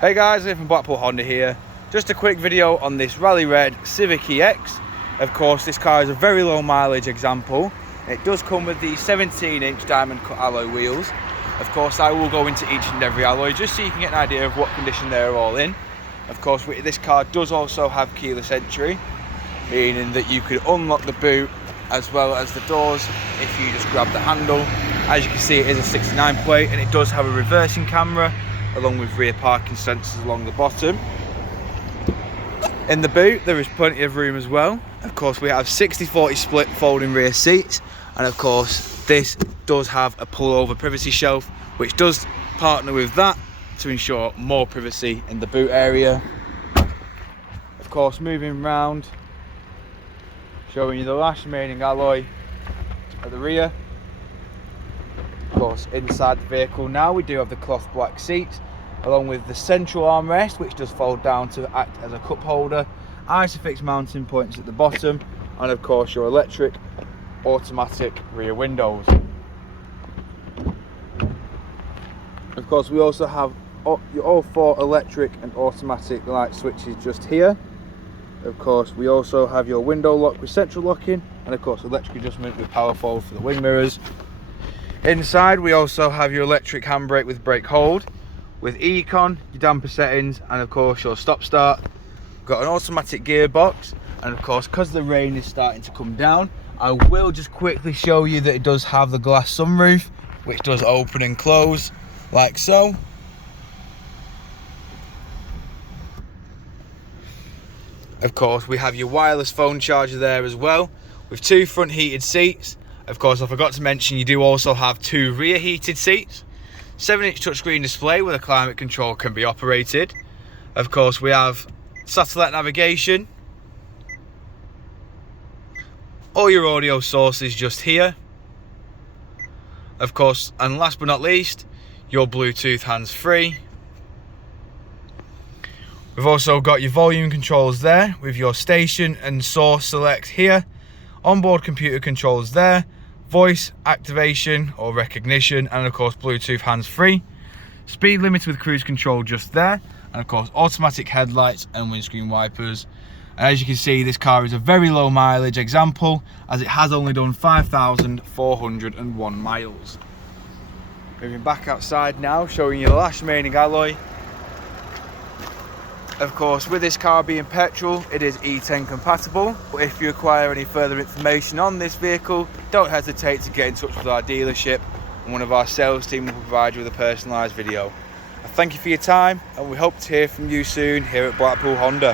Hey guys, Liam from Blackpool Honda here. Just a quick video on this Rally Red Civic EX. Of course, this car is a very low mileage example. It does come with the 17-inch diamond cut alloy wheels. Of course, I will go into each and every alloy just so you can get an idea of what condition they're all in. Of course, this car does also have keyless entry, meaning that you could unlock the boot as well as the doors if you just grab the handle. As you can see, it is a 69 plate and it does have a reversing camera along with rear parking sensors along the bottom. In the boot there is plenty of room as well. Of course, we have 60/40 split folding rear seats, and of course this does have a pull-over privacy shelf which does partner with that to ensure more privacy in the boot area. Of course, moving round, showing you the last remaining alloy at the rear. Of course, inside the vehicle now we do have the cloth black seats along with the central armrest which does fold down to act as a cup holder, isofix mounting points at the bottom, and of course your electric automatic rear windows. Of course, we also have all four electric and automatic light switches just here. Of course, we also have your window lock with central locking, and of course electric adjustment with power fold for the wing mirrors. Inside we also have your electric handbrake with brake hold, with econ, your damper settings, and of course your stop start. We've got an automatic gearbox, and of course because the rain is starting to come down, I will just quickly show you that it does have the glass sunroof which does open and close like so. Of course, we have your wireless phone charger there as well, with two front heated seats. Of course, I forgot to mention you do also have two rear heated seats. 7-inch touchscreen display where the climate control can be operated. Of course, we have satellite navigation. All your audio sources just here. Of course, and last but not least, your Bluetooth hands-free. We've also got your volume controls there with your station and source select here. Onboard computer controls there. Voice activation or recognition, and of course Bluetooth hands-free. Speed limit with cruise control just there, and of course automatic headlights and windscreen wipers. And as you can see, this car is a very low mileage example as it has only done 5,401 miles. Moving back outside now, showing you the last remaining alloy. Of course, with this car being petrol, it is E10 compatible, but if you require any further information on this vehicle, don't hesitate to get in touch with our dealership and one of our sales team will provide you with a personalised video. Thank you for your time, and we hope to hear from you soon here at Blackpool Honda.